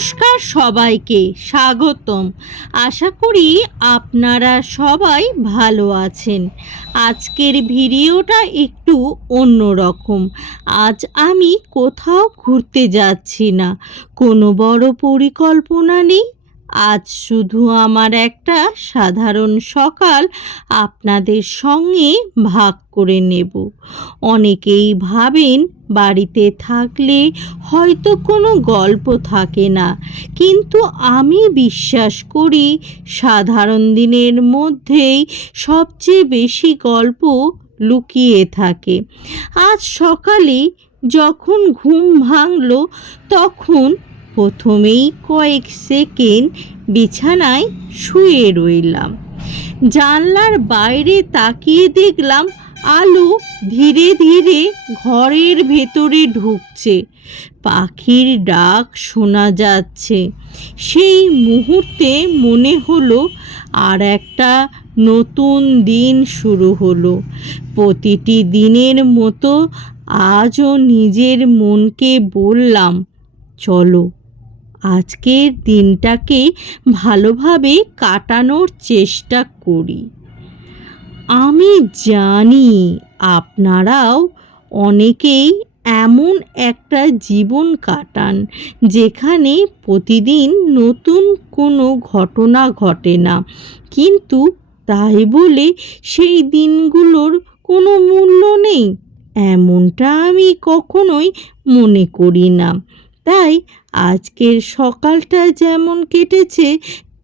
নমস্কার, সবাইকে স্বাগতম। আশা করি আপনারা সবাই ভালো আছেন। আজকের ভিডিওটা একটু অন্যরকম। আজ আমি কোথাও ঘুরতে যাচ্ছি না, কোনো বড় পরিকল্পনা নেই। আজ শুধু আমার একটা সাধারণ সকাল আপনাদের সঙ্গে ভাগ করে নেব। অনেকেই ভাবেন বাড়িতে থাকলে হয়তো কোনো গল্প থাকে না, কিন্তু আমি বিশ্বাস করি সাধারণ দিনের মধ্যেই সবচেয়ে বেশি গল্প লুকিয়ে থাকে। আজ সকালে যখন ঘুম ভাঙল, তখন প্রথমেই কয়েক সেকেন্ড বিছানায় শুয়ে রইলাম। জানলার বাইরে তাকিয়ে দেখলাম আলো ধীরে ধীরে ঘরের ভেতরে ঢুকছে, পাখির ডাক শোনা যাচ্ছে। সেই মুহূর্তে মনে হলো আর একটা নতুন দিন শুরু হলো। প্রতিটি দিনের মতো আজও নিজের মনকে বললাম, চলো আজকের দিনটাকে ভালোভাবে কাটানোর চেষ্টা করি। আমি জানি আপনারাও অনেকেই এমন একটা জীবন কাটান যেখানে প্রতিদিন নতুন কোনো ঘটনা ঘটে না, কিন্তু তাই বলে সেই দিনগুলোর কোনো মূল্য নেই এমনটা আমি কখনোই মনে করি না। তাই আজকের সকালটা যেমন কেটেছে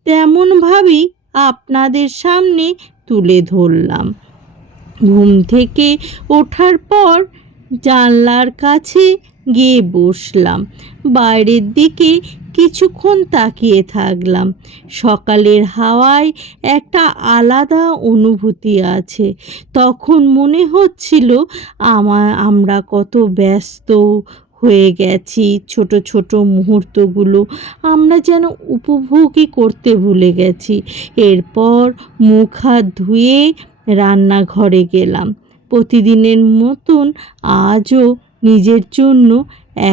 তেমনভাবেই আপনাদের সামনে তুলে ধরলাম। ঘুম থেকে ওঠার পর জানলার কাছে গিয়ে বসলাম, বাইরের দিকে কিছুক্ষণ তাকিয়ে থাকলাম। সকালের হাওয়ায় একটা আলাদা অনুভূতি আছে। তখন মনে হচ্ছিল আমরা কত ব্যস্ত হয়ে গেছি, ছোট ছোট মুহূর্তগুলো আমরা যেন উপভোগই করতে ভুলে গেছি। এরপর মুখ হাত ধুয়ে রান্নাঘরে গেলাম। প্রতিদিনের মতন আজও নিজের জন্য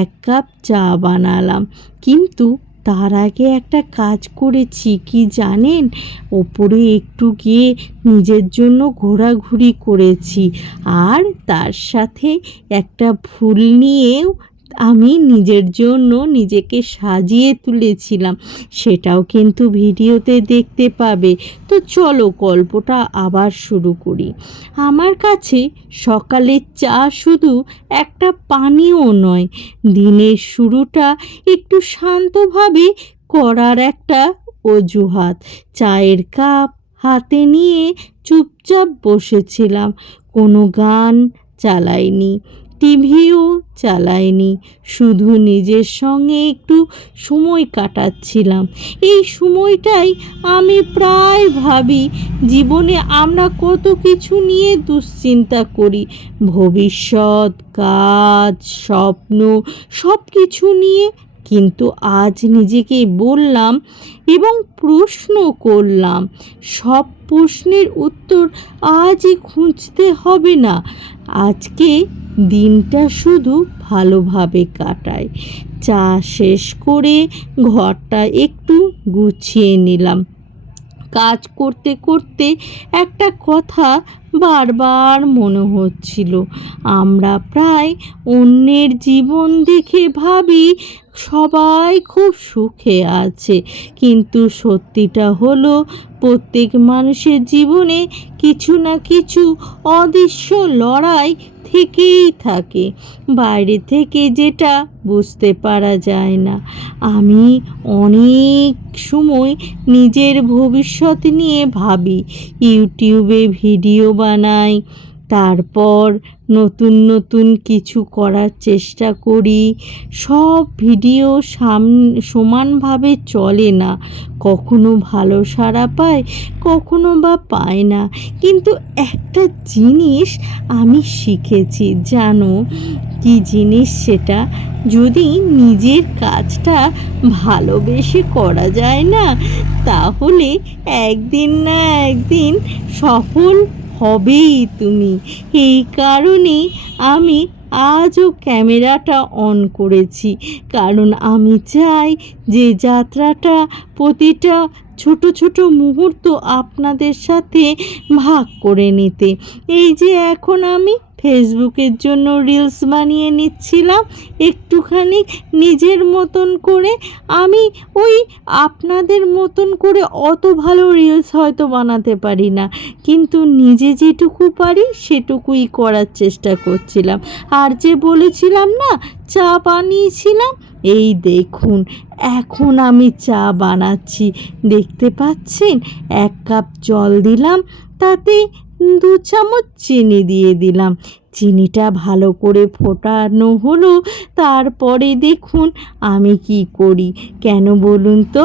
এক কাপ চা বানালাম, কিন্তু তার আগে একটা কাজ করেছি কি জানেন? ওপরে একটু গিয়ে নিজের জন্য ঘোরাঘুরি করেছি, আর তার সাথে একটা ফুল নিয়েও আমি নিজের জন্য নিজেকে সাজিয়ে তুলেছিলাম। সেটাও কিন্তু ভিডিওতে দেখতে পাবে। তো চলো গল্পটা আবার শুরু করি। আমার কাছে সকালের চা শুধু একটা পানীয় নয়, দিনের শুরুটা একটু শান্তভাবে করার একটা অজুহাত। চায়ের কাপ হাতে নিয়ে চুপচাপ বসেছিলাম, কোনো গান চালাইনি, টিভিও চালাইনি, শুধু নিজের সঙ্গে একটু সময় কাটাচ্ছিলাম। এই সময়টাই আমি প্রায় ভাবি, জীবনে আমরা কত কিছু নিয়ে দুশ্চিন্তা করি, ভবিষ্যৎ, কাজ, স্বপ্ন, সব কিছু নিয়ে। কিন্তু আজ নিজেকে বললাম এবং প্রশ্ন করলাম, সব প্রশ্নের উত্তর আজই খুঁজতে হবে না। আজকে দিনটা শুধু ভালোভাবে কাটাই। চা শেষ করে ঘরটা একটু গুছিয়ে নিলাম। কাজ করতে করতে একটা কথা বারবার মনে হচ্ছিল, আমরা প্রায় অন্যের জীবন দেখে ভাবি সবাই খুব সুখে আছে, কিন্তু সত্যিটা হলো প্রত্যেক মানুষের জীবনে কিছু না কিছু অদৃশ্য লড়াই থেকেই থাকে, বাইরে থেকে যেটা বুঝতে পারা যায় না। আমি অনেক সময় নিজের ভবিষ্যৎ নিয়ে ভাবি, ইউটিউবে ভিডিও বানাই, তারপর নতুন নতুন কিছু করার চেষ্টা করি। সব ভিডিও সমানভাবে চলে না, কখনো ভালো সাড়া পায়, কখনো বা পায় না। কিন্তু একটা জিনিস আমি শিখেছি, জানো কি জিনিস সেটা? যদি নিজের কাজটা ভালোবেসে করা যায় না, তাহলে একদিন না একদিন সফল হবেই তুমি। এই কারণেই আমি আজও ক্যামেরাটা অন করেছি, কারণ আমি চাই যে যাত্রাটা প্রতিটা ছোট ছোট মুহূর্ত আপনাদের সাথে ভাগ করে নিতে। এই যে এখন আমি ফেসবুকের জন্য রিলস বানিয়ে নিচ্ছিলাম একটুখানি নিজের মতন করে। আমি ওই আপনাদের মতন করে অত ভালো রিলস হয়তো বানাতে পারি না, কিন্তু নিজে যেটুকু পারি সেটুকুই করার চেষ্টা করছিলাম। আর যে বলেছিলাম না চা বানিয়েছিলাম, এই দেখুন এখন আমি চা বানাচ্ছি, দেখতে পাচ্ছেন। 1 কাপ জল দিলাম, তাতে 2 চামচ চিনি দিয়ে দিলাম। চিনিটা ভালো করে ফোটানো হলো। তারপরে দেখুন আমি কি করি, কেন বলুন তো?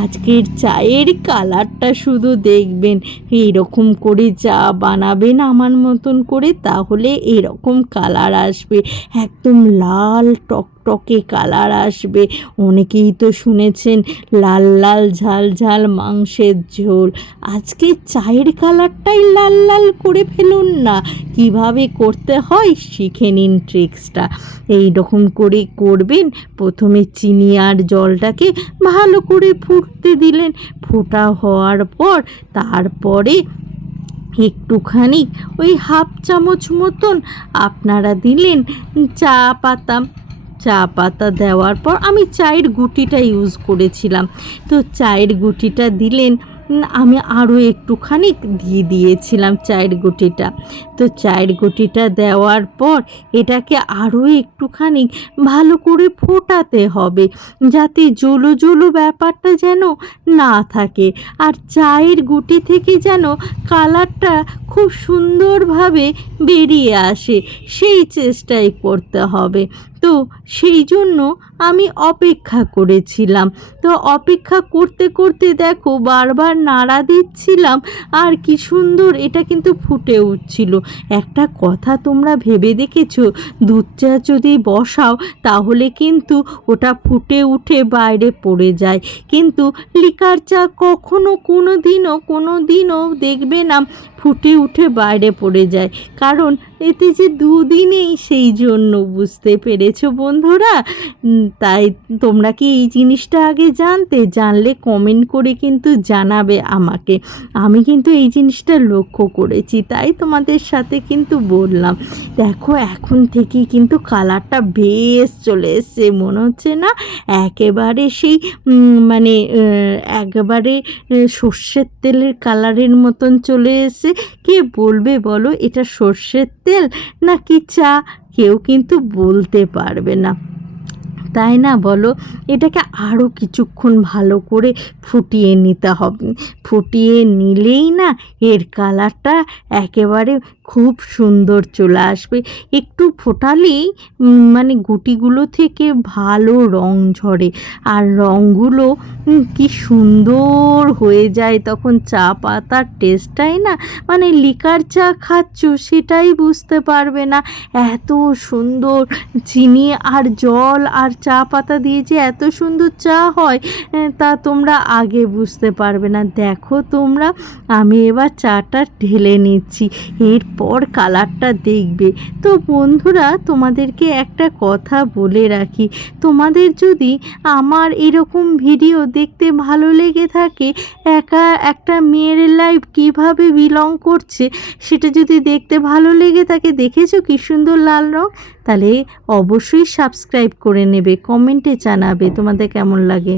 আজকের চায়ের কালারটা শুধু দেখবেন। এরকম করে চা বানাবেন আমার মতন করে, তাহলে এরকম কালার আসবে, একদম লাল টকটকে কালার আসবে। অনেকেই তো শুনেছেন লাল লাল ঝাল ঝাল মাংসের ঝোল, আজকে চায়ের কালারটাই লাল লাল করে ফেলুন না। কিভাবে করতে হয় শিখে নিন ট্রিক্সটা। এই রকম করে করবেন। প্রথমে চিনি আর জলটাকে ভালো করে ফুটতে দিলেন। ফোটা হওয়ার পর তারপরে একটুখানি ওই 1/2 চামচ মতন আপনারা দিলেন চা পাতা। চা পাতা দেওয়ার পর আমি চায়ের গুঁটিটা ইউজ করেছিলাম, তো চায়ের গুঁটিটা দিলেন। আমি আরও একটুখানি দিয়েছিলাম চায়ের গুঁটিটা। তো চায়ের গুঁটিটা দেওয়ার পর এটাকে আরও একটুখানি ভালো করে ফোটাতে হবে, যাতে জলো জলো ব্যাপারটা যেন না থাকে, আর চায়ের গুঁটি থেকে যেন কালারটা খুব সুন্দরভাবে বেরিয়ে আসে, সেই চেষ্টাই করতে হবে। তো সেই জন্য আমি অপেক্ষা করেছিলাম। তো অপেক্ষা করতে করতে দেখো বারবার নাড়া দিচ্ছিলাম, আর কি সুন্দর এটা কিন্তু ফুটে উঠছিল। একটা কথা তোমরা ভেবে দেখেছো, দুধ চা যদি বসাও তাহলে কিন্তু ওটা ফুটে উঠে বাইরে পড়ে যায়, কিন্তু লিকার চা কখনো কোনো দিনও দেখবে না ফুটে উঠে বাইরে পড়ে যায়, কারণ এতে যে দুদিনেই, সেই জন্য। বুঝতে পেরেছো বন্ধুরা? তাই তোমরা কি এই জিনিসটা আগে জানলে কমেন্ট করে কিন্তু জানাবে আমাকে। আমি কিন্তু এই জিনিসটা লক্ষ্য করেছি, তাই তোমাদের সাথে কিন্তু বললাম। দেখো এখন থেকেই কিন্তু কালারটা বেশ চলে এসছে, মনে হচ্ছে না একেবারে সেই মানে একেবারে সর্ষের তেলের কালারের মতন চলে এসে। কে বলবে বলো এটা সর্ষের তেল নাকি চা? কেউ কিন্তু বলতে পারবে না, তাই না বলো? এটাকে আরও কিছুক্ষণ ভালো করে ফুটিয়ে নিতে হবে। ফুটিয়ে নিলেই না এর কালারটা একেবারে খুব সুন্দর চলে আসবে। একটু ফোটালেই মানে গুটিগুলো থেকে ভালো রং ঝরে, আর রঙগুলো কি সুন্দর হয়ে যায় তখন। চা পাতার টেস্টটাই না, মানে লিকার চা খাচ্ছ সেটাই বুঝতে পারবে না, এত সুন্দর চিনি আর জল আর চা পাতা দিয়ে যে এত সুন্দর চা হয় তা তোমরা আগে বুঝতে পারবে না। দেখো তোমরা, আমি এবার চাটা ঢেলে নিচ্ছি, এরপর কালারটা দেখবে। তো বন্ধুরা তোমাদেরকে একটা কথা বলে রাখি, তোমাদের যদি আমার এরকম ভিডিও দেখতে ভালো লেগে থাকে, একটা মেয়ের লাইফ কিভাবে বিলং করছে সেটা যদি দেখতে ভালো লেগে থাকে, দেখেছো কি সুন্দর লাল রং, তাহলে অবশ্যই সাবস্ক্রাইব করে নেবে, কমেন্টে জানাবে তোমাদের কেমন লাগে।